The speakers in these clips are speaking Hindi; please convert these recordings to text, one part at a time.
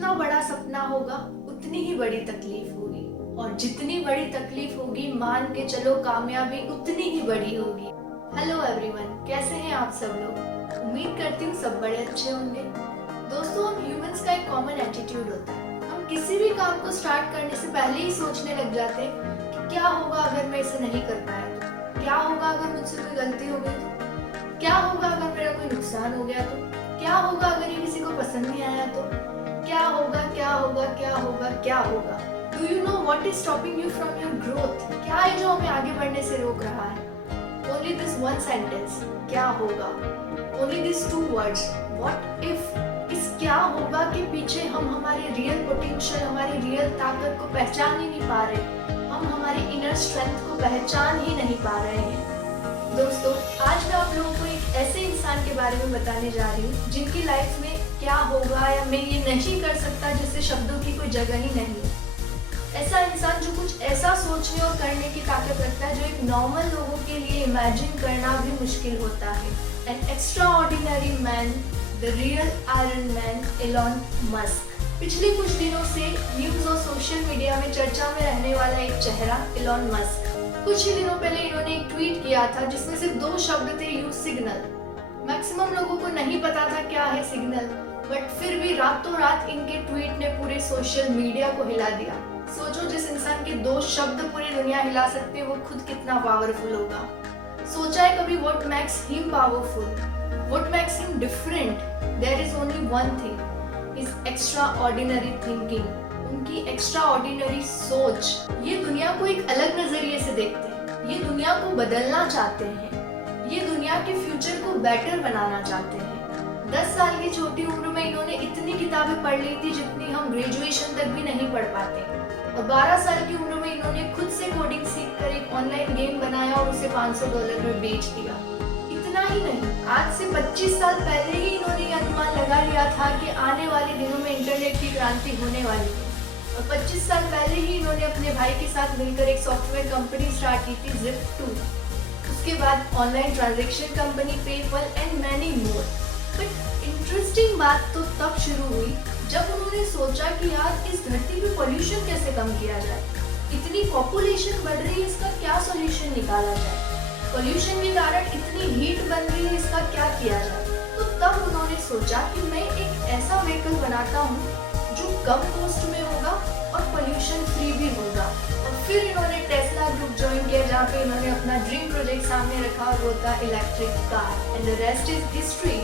जितना बड़ा सपना होगा उतनी ही बड़ी तकलीफ होगी, और जितनी बड़ी तकलीफ होगी मान के चलो कामयाबी उतनी ही बड़ी होगी। हेलो एवरीवन, कैसे हैं आप सब लोग? उम्मीद करती हूँ सब बड़े अच्छे होंगे। दोस्तों, हम ह्यूमंस का एक कॉमन एटीट्यूड होता है। हम किसी भी काम को स्टार्ट करने से पहले ही सोचने लग जाते हैं कि क्या होगा अगर मैं इसे नहीं कर पाया तो, क्या होगा अगर मुझसे कोई गलती हो गई तो, क्या होगा अगर मेरा कोई नुकसान हो गया तो, क्या होगा अगर ये किसी को पसंद नहीं आया तो, क्या होगा क्या होगा क्या होगा क्या होगा। Do you know what is stopping you from your growth? क्या है जो हमें आगे बढ़ने से रोक रहा है? ओनली दिस वन सेंटेंस, क्या होगा। Only this two words, what if. इस क्या होगा के पीछे हम हमारी रियल पोटेंशियल, हमारी रियल ताकत को पहचान ही नहीं पा रहे। हम हमारे इनर स्ट्रेंथ को पहचान ही नहीं पा रहे हैं। दोस्तों, आज मैं आप लोगों को एक ऐसे इंसान के बारे में बताने जा रही हूँ जिनकी लाइफ में क्या होगा या मैं ये नहीं कर सकता जैसे शब्दों की कोई जगह ही नहीं है। ऐसा इंसान जो कुछ ऐसा सोचने और करने की ताकत रखता है जो एक नॉर्मल लोगों के लिए इमेजिन करना भी मुश्किल होता है। N extraordinary man, the real iron man, Elon Musk. पिछले कुछ दिनों से न्यूज और सोशल मीडिया में चर्चा में रहने वाला एक चेहरा एलॉन मस्क। कुछ ही दिनों पहले इन्होंने एक ट्वीट किया था जिसमें सिर्फ 2 शब्द थे, यूज सिग्नल। मैक्सिमम लोगों को नहीं पता था क्या है सिग्नल, बट फिर भी रातों रात इनके ट्वीट ने पूरे सोशल मीडिया को हिला दिया। सोचो, जिस इंसान के 2 शब्द पूरी दुनिया हिला सकते हैं वो खुद कितना पावरफुल होगा। सोचा है कभी what makes him powerful, what makes him different? There is only one thing, his extraordinary thinking, उनकी एक्स्ट्रा ऑर्डिनरी सोच। ये दुनिया को एक अलग नजरिए से देखते हैं, ये दुनिया को बदलना चाहते हैं, ये दुनिया के फ्यूचर को बेटर बनाना चाहते हैं। 10 साल की छोटी उम्र में इन्होंने इतनी किताबें पढ़ ली थी जितनी हम ग्रेजुएशन तक भी नहीं पढ़ पाते, और 12 साल की उम्र में इन्होंने खुद से कोडिंग सीखकर एक ऑनलाइन गेम बनाया और उसे $500 में बेच दिया। इतना ही नहीं, आज से 25 साल पहले ही इन्होंने ये अनुमान लगा लिया था कि आने वाले दिनों में इंटरनेट की क्रांति होने वाली है, और 25 साल पहले ही इन्होंने अपने भाई के साथ मिलकर एक सॉफ्टवेयर कंपनी स्टार्ट की थी, Zip2। उसके बाद online transaction company PayPal and many more. But interesting बात तो तब शुरू हुई जब उन्होंने सोचा कि यार इस धरती पे पोल्यूशन कैसे कम किया जाए। इतनी पॉपुलेशन बढ़ रही है, इसका क्या सॉल्यूशन निकाला जाए? पोल्यूशन के कारण इतनी हीट बन रही है, इसका क्या किया जाए? तो तब उन्होंने सोचा कि मैं एक ऐसा व्हीकल बनाता हूँ जो कम कॉस्ट में होगा और पोल्यूशन फ्री भी होगा। और फिर इन्होंने टेस्ला ग्रुप ज्वाइन किया जहाँ पे इन्होंने अपना ड्रीम प्रोजेक्ट सामने रखा और वो था electric car, and the rest is history.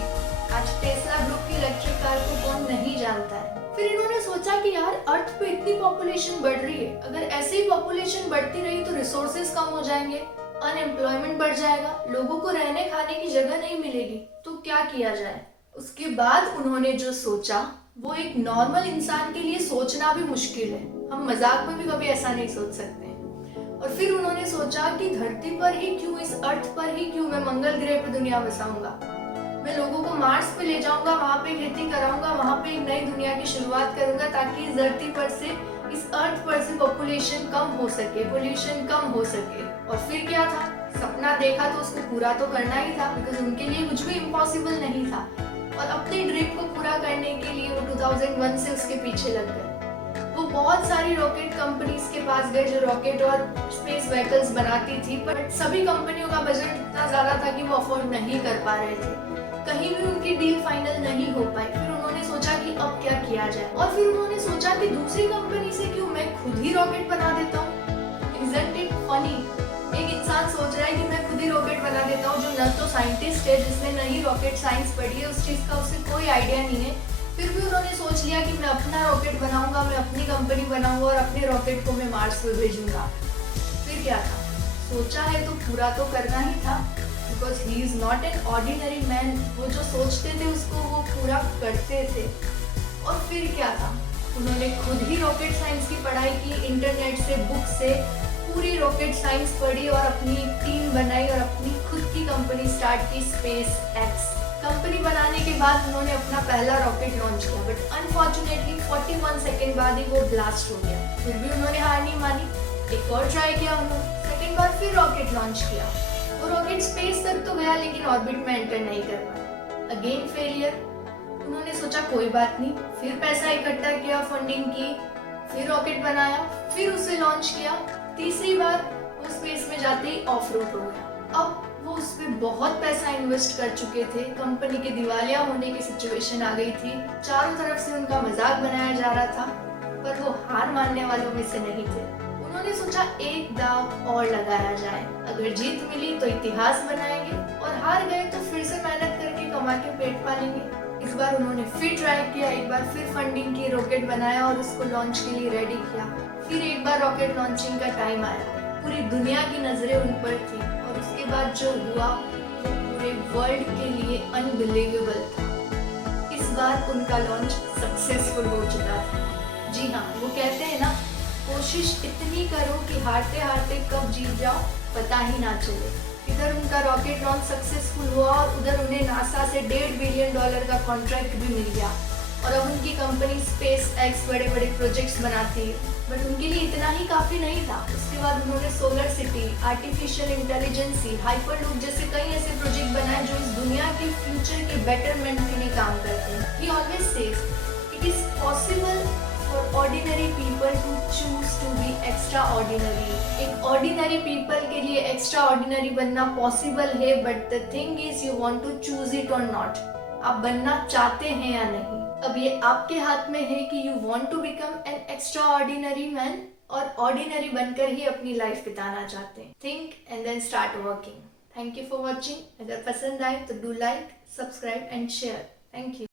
आज टेस्ला ग्रुप की इलेक्ट्रिक कार को कौन नहीं जानता है। फिर इन्होंने सोचा कि यार अर्थ पे इतनी पॉपुलेशन बढ़ रही है, अगर ऐसे ही पॉपुलेशन बढ़ती रही तो रिसोर्सेज कम हो जाएंगे, अनएम्प्लॉयमेंट बढ़ जाएगा, लोगों को रहने खाने की जगह नहीं मिलेगी, तो क्या किया जाए? उसके बाद उन्होंने जो सोचा वो एक नॉर्मल इंसान के लिए सोचना भी मुश्किल है। हम मजाक में भी कभी ऐसा नहीं सोच सकते। और फिर उन्होंने सोचा कि धरती पर ही क्यों, इस अर्थ पर ही क्यों मैं मंगल ग्रह पर दुनिया बसाऊंगा। मैं लोगों को मार्स पे ले जाऊंगा, वहां पे खेती कराऊंगा, वहां पे एक नई दुनिया की शुरुआत करूंगा ताकि इस धरती पर से, इस अर्थ पर से पॉपुलेशन कम हो सके, पोल्यूशन कम हो सके। और फिर क्या था, सपना देखा तो उसको पूरा तो करना ही था, बिकॉज उनके लिए कुछ भी इम्पॉसिबल नहीं था। और अपने ड्रीम को पूरा करने के लिए वो 2001 से उसके पीछे लग गए। वो बहुत सारी रॉकेट कंपनीज के पास गए जो रॉकेट और स्पेस व्हीकल्स बनाती थी, बट सभी कंपनियों का बजट इतना ज्यादा था कि वो अफोर्ड नहीं कर पा रहे थे। कहीं भी उनकी डील फाइनल नहीं हो पाई। फिर उन्होंने सोचा कि अब क्या किया जाए, और फिर उन्होंने सोचा कि दूसरी कंपनी से क्यों मैं खुद ही रॉकेट बना देता हूँ। Isn't it funny? एक इंसान सोच रहा है कि मैं खुद ही रॉकेट बना देता हूँ, जो न तो साइंटिस्ट है, जिसने न ही रॉकेट साइंस पढ़ी है, उस चीज का उसे कोई आइडिया नहीं है। फिर भी उन्होंने सोच लिया कि मैं अपना रॉकेट बनाऊंगा, मैं अपनी कंपनी बनाऊंगा और अपने रॉकेट को मैं मार्स पे भेजूंगा। फिर क्या था, सोचा है तो पूरा तो करना ही था, because he is not an ordinary man. वो जो सोचते थे उसको वो पूरा करते थे। और फिर क्या था, उन्होंने खुद ही रॉकेट साइंस की पढ़ाई की, इंटरनेट से, बुक से पूरी रॉकेट साइंस पढ़ी और अपनी टीम बनाई और अपनी खुद की कंपनी स्टार्ट की, स्पेस एक्स। कंपनी बनाने के बाद उन्होंने अपना पहला रॉकेट लॉन्च किया, बट अनफॉर्चुनेटली 41 सेकेंड बाद ही वो ब्लास्ट हो गया। फिर भी उन्होंने हार नहीं मानी, एक और ट्राई किया उन्होंने, सेकेंड बार फिर रॉकेट लॉन्च किया। वो रॉकेट स्पेस तक तो गया लेकिन ऑर्बिट में एंटर नहीं कर पाया। Again failure. उन्होंने सोचा कोई बात नहीं, फिर पैसा इकट्ठा किया, फंडिंग की, फिर रॉकेट बनाया, फिर उसे लॉन्च किया। तीसरी बार वो स्पेस में जाते ही ऑफ रूट हो गया। अब वो उस पे बहुत पैसा इन्वेस्ट कर चुके थे, कंपनी के दिवालिया होने की सिचुएशन आ गई थी, चारों तरफ से उनका मजाक बनाया जा रहा था, पर वो हार मानने वालों में से नहीं थे। उन्होंने सोचा एक दाव और लगाया जाए, अगर जीत मिली तो इतिहास बनाएंगे और हार गए तो फिर से मेहनत करके कमा के पेट पालेंगे। इस बार उन्होंने फिर ट्राई किया, एक बार फिर फंडिंग की, रॉकेट बनाया और उसको लॉन्च के लिए रेडी किया। फिर एक बार रॉकेट लॉन्चिंग का टाइम आया, पूरी दुनिया की नजरें उन पर थी और उसके बाद जो हुआ वो पूरे वर्ल्ड के लिए अनबिलीवेबल था। इस बार उनका लॉन्च सक्सेसफुल हो चुका था। जी हाँ, वो कहते हैं ना, कोशिश इतनी करो कि हारते हारते कब जीत जाओ पता ही ना चले। इधर उनका रॉकेट लॉन्च सक्सेसफुल हुआ और उधर उन्हें नासा से $1.5 बिलियन का कॉन्ट्रैक्ट भी मिल गया और अब उनकी कंपनी स्पेस एक्स बड़े बड़े प्रोजेक्ट्स बनाती है। बट उनके लिए इतना ही काफी नहीं था। उसके बाद उन्होंने solar city, artificial intelligence, hyperloop जैसे कई ऐसे प्रोजेक्ट बनाए जो इस दुनिया के फ्यूचर के बेटरमेंट के लिए काम करते हैं। He always says it is possible for ordinary people to choose to be extraordinary। एक ऑर्डिनरी पीपल के लिए एक्स्ट्रा ऑर्डिनरी बनना पॉसिबल है, but the thing is you want to choose it और नॉट। आप बनना चाहते हैं या नहीं, अब ये आपके हाथ में है कि you want to become an extraordinary man और ऑर्डिनरी बनकर ही अपनी लाइफ बिताना चाहते हैं। Think and then start working. Thank you for watching. अगर पसंद आए तो do like, subscribe and share. Thank you.